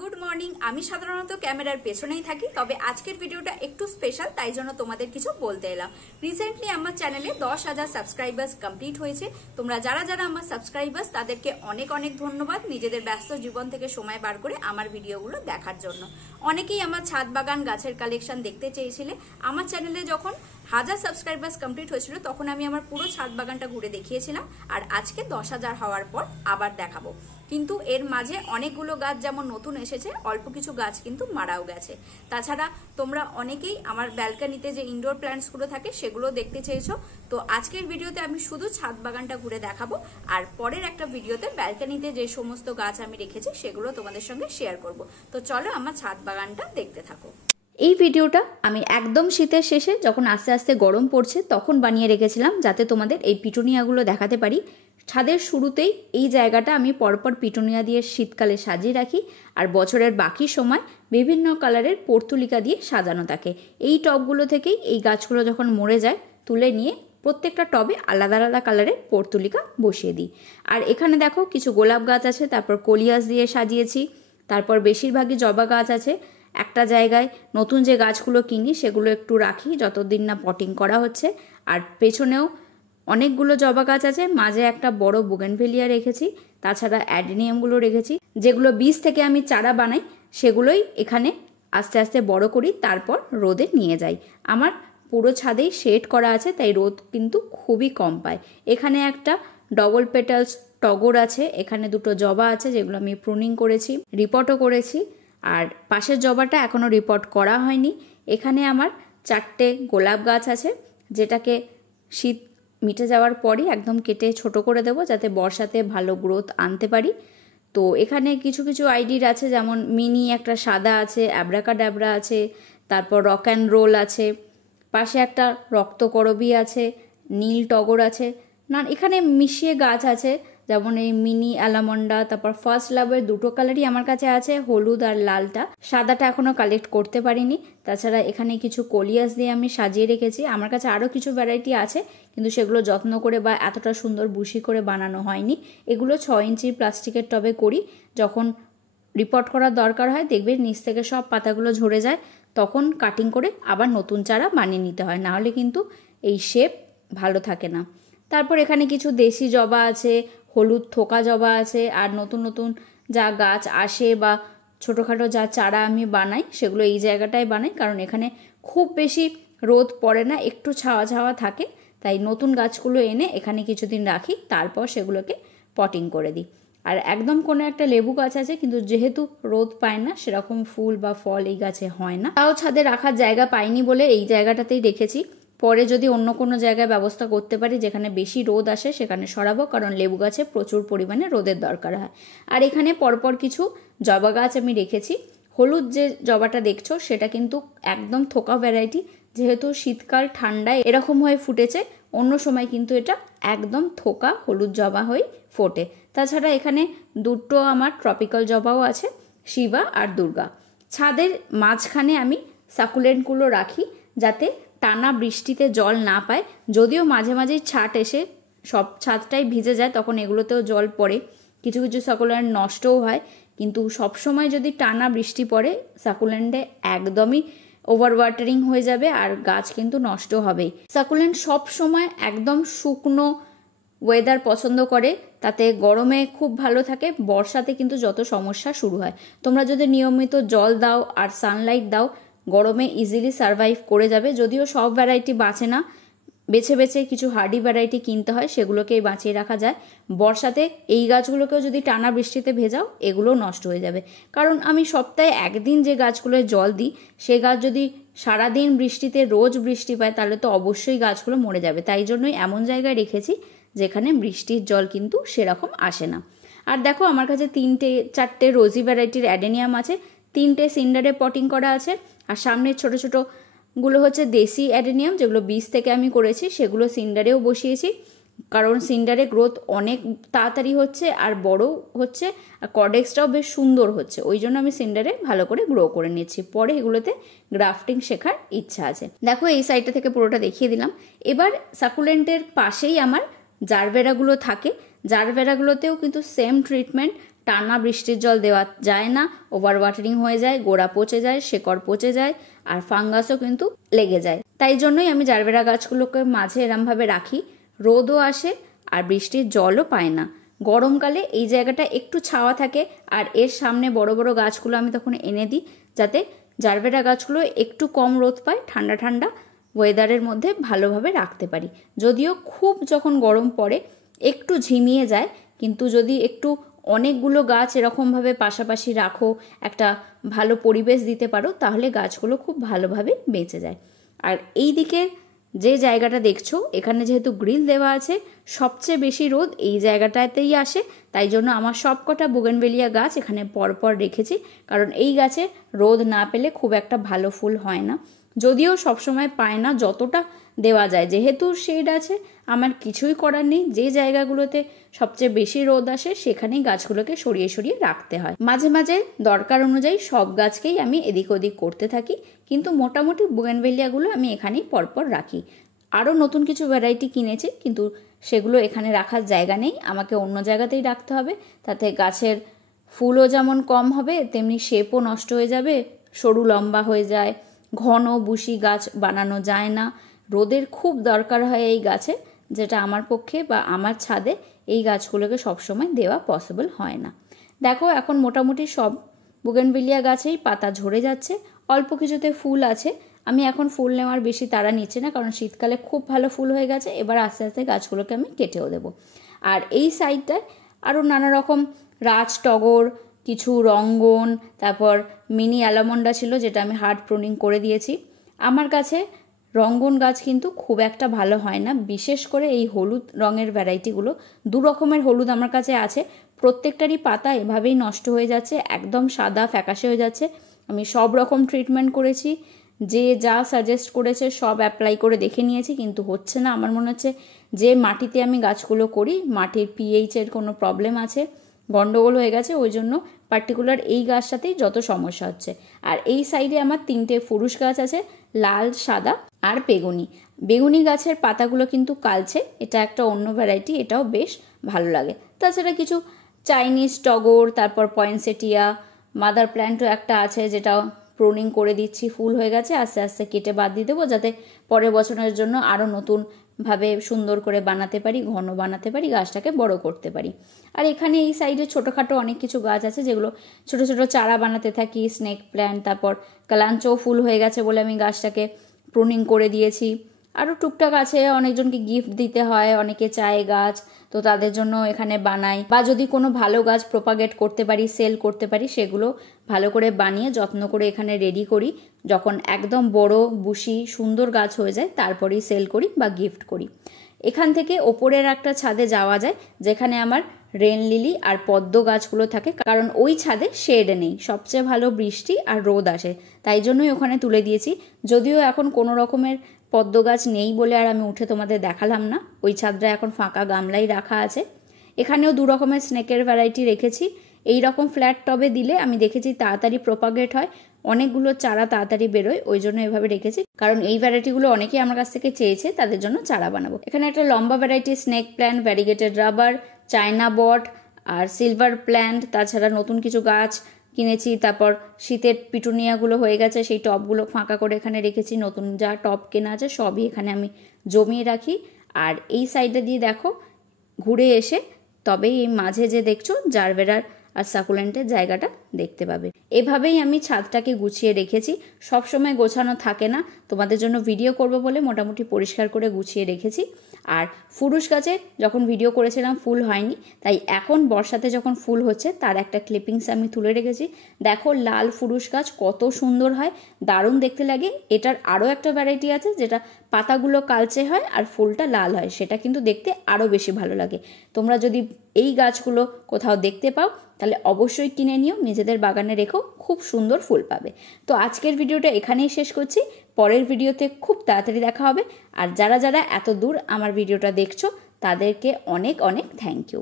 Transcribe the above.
Good morning. আমি সাধারণত ক্যামেরার পেছনেই থাকি, তবে আজকের ভিডিওটা একটু স্পেশাল, তাই জন্য তোমাদের কিছু বলতে এলাম। রিসেন্টলি আমার চ্যানেলে 10,000 সাবস্ক্রাইবার্স কমপ্লিট হয়েছে। তোমরা যারা যারা আমার সাবস্ক্রাইবার্স তাদেরকে অনেক অনেক ধন্যবাদ নিজেদের ব্যস্ত জীবন থেকে সময় বার করে আমার ভিডিওগুলো দেখার জন্য। অনেকেই আমার ছাদ বাগান গাছের কালেকশন দেখতে চেয়েছিলে। আমার চ্যানেলে যখন 1000 সাবস্ক্রাইবার্স কমপ্লিট হয়েছিল তখন আমি আমার পুরো ছাদ বাগানটা ঘুরে দেখিয়েছিলাম, আর আজকে 10,000 হওয়ার পর আবার দেখাবো। কিন্তু এর মাঝে অনেকগুলো গাছ যেমন নতুন এসেছে, অল্প কিছু গাছ কিন্তু মারাও গেছে। তাছাড়া তোমরা অনেকেই আমার ব্যালকনিতে যে ইনডোর প্ল্যান্টসগুলো থাকে সেগুলো দেখতে চেয়েছো। তো আজকের ভিডিওতে আমি শুধু ছাদ বাগানটা ঘুরে দেখাবো, আর পরের একটা ভিডিওতে ব্যালকনিতে যে সমস্ত গাছ আমি রেখেছি সেগুলো তোমাদের সঙ্গে শেয়ার করব। তো চলো আমার ছাদ বাগানটা দেখতে থাকো। এই ভিডিওটা আমি একদম শীতের শেষে যখন আস্তে আস্তে গরম পড়ছে তখন বানিয়ে রেখেছিলাম, যাতে তোমাদের এই পিটুনিয়াগুলো দেখাতে পারি। ছাদের শুরুতেই এই জায়গাটা আমি পরপর পিটুনিয়া দিয়ে শীতকালে সাজিয়ে রাখি, আর বছরের বাকি সময় বিভিন্ন কালারের পর্তুলিকা দিয়ে সাজানো থাকে। এই টবগুলো থেকেই এই গাছগুলো যখন মরে যায় তুলে নিয়ে প্রত্যেকটা টবে আলাদা আলাদা কালারের পর্তুলিকা বসিয়ে দিই। আর এখানে দেখো কিছু গোলাপ গাছ আছে, তারপর কলিয়াস দিয়ে সাজিয়েছি, তারপর বেশিরভাগই জবা গাছ আছে। একটা জায়গায় নতুন যে গাছগুলো কিনি সেগুলো একটু রাখি যতদিন না পটিং করা হচ্ছে। আর পেছনেও অনেকগুলো জবা গাছ আছে, মাঝে একটা বড় বুগেনভেলিয়া রেখেছি, তাছাড়া অ্যাডেনিয়ামগুলো রেখেছি। যেগুলো বীজ থেকে আমি চারা বানাই সেগুলোই এখানে আস্তে আস্তে বড় করি, তারপর রোদে নিয়ে যাই। আমার পুরো ছাদেই শেড করা আছে, তাই রোদ কিন্তু খুবই কম পায়। এখানে একটা ডবল পেটালস টগর আছে, এখানে দুটো জবা আছে যেগুলো আমি প্রুনিং করেছি, রিপোর্টও করেছি। আর পাশের জবাটা এখনও রিপোর্ট করা হয়নি। এখানে আমার 4টে গোলাপ গাছ আছে, যেটাকে শীত মিটে যাওয়ার পরই একদম কেটে ছোট করে দেবো, যাতে বর্ষাতে ভালো গ্রোথ আনতে পারি। তো এখানে কিছু কিছু আইডির আছে, যেমন মিনি একটা সাদা আছে, অ্যাব্রাকাডাব্রা আছে, তারপর রক অ্যান্ড রোল আছে, পাশে একটা রক্তকরবী আছে, নীল টগর আছে। না, এখানে মিশিয়ে গাছ আছে, যেমন এই মিনি অ্যালামন্ডা, তারপর ফার্স্ট লাভের দুটো কালারই আমার কাছে আছে, হলুদ আর লালটা। সাদাটা এখনও কালেক্ট করতে পারিনি। তাছাড়া এখানে কিছু কলিয়াস দিয়ে আমি সাজিয়ে রেখেছি। আমার কাছে আরও কিছু ভ্যারাইটি আছে, কিন্তু সেগুলো যত্ন করে বা এতটা সুন্দর বুশি করে বানানো হয়নি। এগুলো 6 ইঞ্চি প্লাস্টিকের টবে করি। যখন রিপোর্ট করার দরকার হয় দেখবে নিচ থেকে সব পাতাগুলো ঝরে যায়, তখন কাটিং করে আবার নতুন চারা বানিয়ে নিতে হয়, নাহলে কিন্তু এই শেপ ভালো থাকে না। তারপর এখানে কিছু দেশি জবা আছে, হলুদ থোকা জবা আছে, আর নতুন নতুন যা গাছ আসে বা ছোটোখাটো যা চারা আমি বানাই সেগুলো এই জায়গাটায় বানাই, কারণ এখানে খুব বেশি রোদ পড়ে না, একটু ছাওয়া ছাওয়া থাকে। তাই নতুন গাছগুলো এনে এখানে কিছুদিন রাখি, তারপর সেগুলোকে পটিং করে দিই। আর একদম কোনো একটা লেবু গাছ আছে, কিন্তু যেহেতু রোদ পায় না সেরকম ফুল বা ফল এই গাছে হয় না, তাও ছাদে রাখার জায়গা পাইনি বলে এই জায়গাটাতেই রেখেছি। পরে যদি অন্য কোনো জায়গায় ব্যবস্থা করতে পারি যেখানে বেশি রোদ আসে সেখানে সরাবো, কারণ লেবু গাছে প্রচুর পরিমাণে রোদের দরকার হয়। আর এখানে পরপর কিছু জবা গাছ আমি রেখেছি। হলুদ যে জবাটা দেখছো সেটা কিন্তু একদম থোকা ভ্যারাইটি, যেহেতু শীতকাল ঠান্ডায় এরকম হয়ে ফুটেছে, অন্য সময় কিন্তু এটা একদম থোকা হলুদ জবা হয়ে ফোটে। তাছাড়া এখানে দুটো আমার ট্রপিক্যাল জবাও আছে, শিবা আর দুর্গা। ছাদের মাঝখানে আমি সাকুলেন্টগুলো রাখি যাতে টানা বৃষ্টিতে জল না পায়। যদিও মাঝে মাঝেই ছাট এসে সব ছাদটাই ভিজে যায়, তখন এগুলোতেও জল পড়ে, কিছু কিছু সাকুলেন্ট নষ্টও হয়। কিন্তু সবসময় যদি টানা বৃষ্টি পড়ে সাকুলেন্টে একদমই ওভার ওয়াটারিং হয়ে যাবে আর গাছ কিন্তু নষ্ট হবেই। সাকুলেন্ট সব সময় একদম শুকনো ওয়েদার পছন্দ করে, তাতে গরমে খুব ভালো থাকে, বর্ষাতে কিন্তু যত সমস্যা শুরু হয়। তোমরা যদি নিয়মিত জল দাও আর সানলাইট দাও গরমে ইজিলি সারভাইভ করে যাবে। যদিও সব ভ্যারাইটি বাঁচে না, বেছে বেছে কিছু হার্ডি ভ্যারাইটি কিনতে হয়, সেগুলোকেই বাঁচিয়ে রাখা যায়। বর্ষাতে এই গাছগুলোকেও যদি টানা বৃষ্টিতে ভেজাও এগুলোও নষ্ট হয়ে যাবে, কারণ আমি সপ্তাহে একদিন যে গাছগুলোয় জল দিই সে গাছ যদি সারাদিন বৃষ্টিতে রোজ বৃষ্টি পায় তাহলে তো অবশ্যই গাছগুলো মরে যাবে। তাই জন্যই এমন জায়গায় রেখেছি যেখানে বৃষ্টির জল কিন্তু সেরকম আসে না। আর দেখো আমার কাছে 3-4টে রোজি ভ্যারাইটির অ্যাডেনিয়াম আছে, 3টে সিন্ডারে পটিং করা আছে। আর সামনের ছোট ছোটোগুলো হচ্ছে দেশি অ্যাডেনিয়াম, যেগুলো বীজ থেকে আমি করেছি, সেগুলো সিন্ডারেও বসিয়েছি, কারণ সিন্ডারে গ্রোথ অনেক তাড়াতাড়ি হচ্ছে আর বড়ও হচ্ছে, আর কর্ডেক্সটাও বেশ সুন্দর হচ্ছে। ওই জন্য আমি সিন্ডারে ভালো করে গ্রো করে নিচ্ছি, পরে এগুলোতে গ্রাফটিং শেখার ইচ্ছা আছে। দেখো এই সাইডটা থেকে পুরোটা দেখিয়ে দিলাম। এবার সাকুলেন্টের পাশেই আমার জারবেরাগুলো থাকে। জারবেরাগুলোতেও কিন্তু সেম ট্রিটমেন্ট, টানা বৃষ্টির জল দেওয়া যায় না, ওভার ওয়াটারিং হয়ে যায়, গোড়া পচে যায়, শেকড় পচে যায়, আর ফাঙ্গাসও কিন্তু লেগে যায়। তাই জন্যই আমি জারবেরা গাছগুলোকে মাঝে এরমভাবে রাখি, রোদও আসে আর বৃষ্টির জলও পায় না। গরমকালে এই জায়গাটা একটু ছাওয়া থাকে, আর এর সামনে বড় বড় গাছগুলো আমি তখন এনে দিই, যাতে জারবেরা গাছগুলো একটু কম রোদ পায়, ঠান্ডা ঠান্ডা ওয়েদারের মধ্যে ভালোভাবে রাখতে পারি। যদিও খুব যখন গরম পড়ে একটু ঝিমিয়ে যায়, কিন্তু যদি একটু অনেকগুলো গাছ এরকমভাবে পাশাপাশি রাখো, একটা ভালো পরিবেশ দিতে পারো, তাহলে গাছগুলো খুব ভালোভাবে বেঁচে যায়। আর এই দিকে যে জায়গাটা দেখছো, এখানে যেহেতু গ্রিল দেওয়া আছে, সবচেয়ে বেশি রোদ এই জায়গাটাতেই আসে। তাই জন্য আমার সবকটা বোগেনভেলিয়া গাছ এখানে পরপর রেখেছি, কারণ এই গাছে রোদ না পেলে খুব একটা ভালো ফুল হয় না। যদিও সবসময় পায় না, যতটা দেওয়া যায়, যেহেতু শেড আছে আমার কিছুই করার নেই। যে জায়গাগুলোতে সবচেয়ে বেশি রোদ আসে সেখানেই গাছগুলোকে সরিয়ে সরিয়ে রাখতে হয়। মাঝে মাঝে দরকার অনুযায়ী সব গাছকেই আমি এদিক ওদিক করতে থাকি, কিন্তু মোটামুটি বোগেনভেলিয়াগুলো আমি এখানেই পরপর রাখি। আরও নতুন কিছু ভ্যারাইটি কিনেছি, কিন্তু সেগুলো এখানে রাখার জায়গা নেই, আমাকে অন্য জায়গাতেই রাখতে হবে। তাতে গাছের ফুলও যেমন কম হবে, তেমনি শেপও নষ্ট হয়ে যাবে, সরু লম্বা হয়ে যায়, ঘন বুশি গাছ বানানো যায় না। রোদের খুব দরকার হয় এই গাছে, যেটা আমার পক্ষে বা আমার ছাদে এই গাছগুলোকে সবসময় দেওয়া পসিবল হয় না। দেখো এখন মোটামুটি সব বোগেনভেলিয়া গাছেই পাতা ঝরে যাচ্ছে, অল্প কিছুতে ফুল আছে। আমি এখন ফুল নেওয়ার বেশি তাড়া নিচ্ছে না, কারণ শীতকালে খুব ভালো ফুল হয়ে গেছে। এবার আস্তে আস্তে গাছগুলোকে আমি কেটেও দেবো। আর এই সাইডটায় আরও নানা রকম রাজ টগর, কিছু রঙ্গন, তারপর মিনি অ্যালামন্ডা ছিল, যেটা আমি হার্ড প্রুনিং করে দিয়েছি। আমার কাছে রঙ্গন গাছ কিন্তু খুব একটা ভালো হয় না, বিশেষ করে এই হলুদ রঙের ভ্যারাইটিগুলো। দু রকমের হলুদ আমার কাছে আছে, প্রত্যেকটারই পাতা এভাবেই নষ্ট হয়ে যাচ্ছে, একদম সাদা ফ্যাকাশে হয়ে যাচ্ছে। আমি সব রকম ট্রিটমেন্ট করেছি, যে যা সাজেস্ট করেছে সব অ্যাপ্লাই করে দেখে নিয়েছি, কিন্তু হচ্ছে না। আমার মনে হচ্ছে যে মাটিতে আমি গাছগুলো করি, মাটির পিএইচের কোনো প্রবলেম আছে, গন্ডগোল হয়ে গেছে, ওই জন্য পার্টিকুলার এই গাছটাতেই যত সমস্যা হচ্ছে। আর এই সাইডে আমার 3টে ফুরুষ গাছ আছে, লাল, সাদা আর বেগুনি। বেগুনি গাছের পাতাগুলো কিন্তু কালচে, এটা একটা অন্য ভ্যারাইটি, এটাও বেশ ভালো লাগে। তাছাড়া কিছু চাইনিজ টগর, তারপর পয়েন্সেটিয়া, মাদার প্ল্যান্টও একটা আছে, যেটা প্রুনিং করে দিচ্ছি, ফুল হয়ে গেছে, আস্তে আস্তে কেটে বাদ দিয়ে দেবো, যাতে পরের বছরের জন্য আরও নতুনভাবে সুন্দর করে বানাতে পারি, ঘন বানাতে পারি, গাছটাকে বড় করতে পারি। আর এখানে এই সাইডে ছোটোখাটো অনেক কিছু গাছ আছে, যেগুলো ছোট ছোট চারা বানাতে থাকি, স্নেক প্ল্যান্ট, তারপর কালাঞ্চও ফুল হয়ে গেছে বলে আমি গাছটাকে প্রুনিং করে দিয়েছি। আরও টুকটাক আছে, অনেকজনকে গিফট দিতে হয়, অনেকে চায় গাছ, তো তাদের জন্য এখানে বানাই। বা যদি কোনো ভালো গাছ প্রোপাগেট করতে পারি, সেল করতে পারি, সেগুলো ভালো করে বানিয়ে যত্ন করে এখানে রেডি করি। যখন একদম বড় বুশি সুন্দর গাছ হয়ে যায়, তারপরেই সেল করি বা গিফট করি। এখান থেকে ওপরের একটা ছাদে যাওয়া যায়, যেখানে আমার রেন লিলি আর পদ্ম গাছগুলো থাকে, কারণ ওই ছাদে শেড নেই, সবচেয়ে ভালো বৃষ্টি আর রোদ আসে, তাই জন্যই ওখানে তুলে দিয়েছি। যদিও এখন কোনো রকমের পদ্ম গাছ নেই বলে আর আমি উঠে তোমাদের দেখালাম না, ওই ছাদটা এখন ফাঁকা গামলাই রাখা আছে। এখানেও দু রকমের স্নেকের ভ্যারাইটি রেখেছি। এই রকম ফ্ল্যাট টবে দিলে আমি দেখেছি তাড়াতাড়ি প্রোপাগেট হয়, অনেকগুলো চারা তাড়াতাড়ি বেরোয়, ওই জন্য এভাবে রেখেছি, কারণ এই ভ্যারাইটিগুলো অনেকেই আমার কাছ থেকে চেয়েছে, তাদের জন্য চারা বানাবো। এখানে একটা লম্বা variety snake plant, variegated rubber, China বট আর সিলভার প্ল্যান্ট, তাছাড়া নতুন কিছু গাছ কিনেছি। তারপর শীতের পিটুনিয়াগুলো হয়ে গেছে, সেই টবগুলো ফাঁকা করে এখানে রেখেছি। নতুন যা টব কেনা আছে সবই এখানে আমি জমিয়ে রাখি। আর এই সাইডে দিয়ে দেখো ঘুরে এসে তবেই এই মাঝে যে দেখছো জারবেরার আর সাকুলেন্টের জায়গাটা দেখতে পাবে। এভাবেই আমি ছাদটাকে গুছিয়ে রেখেছি, সবসময় গোছানো থাকে না, তোমাদের জন্য ভিডিও করব বলে মোটামুটি পরিষ্কার করে গুছিয়ে রেখেছি। আর ফুরুষ গাছে যখন ভিডিও করেছিলাম ফুল হয়নি, তাই এখন বর্ষাতে যখন ফুল হচ্ছে তার একটা ক্লিপিংস আমি তুলে রেখেছি। দেখো লাল ফুরুষ গাছ কত সুন্দর হয়, দারুণ দেখতে লাগে। এটার আরও একটা ভ্যারাইটি আছে, যেটা পাতাগুলো কালচে হয় আর ফুলটা লাল হয়, সেটা কিন্তু দেখতে আরও বেশি ভালো লাগে। তোমরা যদি এই গাছগুলো কোথাও দেখতে পাও তাহলে অবশ্যই কিনে নিও, নিজেদের বাগানে রেখো, খুব সুন্দর ফুল পাবে। তো আজকের ভিডিওটা এখানেই শেষ করছি, পরের ভিডিওতে খুব তাড়াতাড়ি দেখা হবে। আর যারা যারা এত দূর আমার ভিডিওটা দেখছো তাদেরকে অনেক অনেক থ্যাংক ইউ।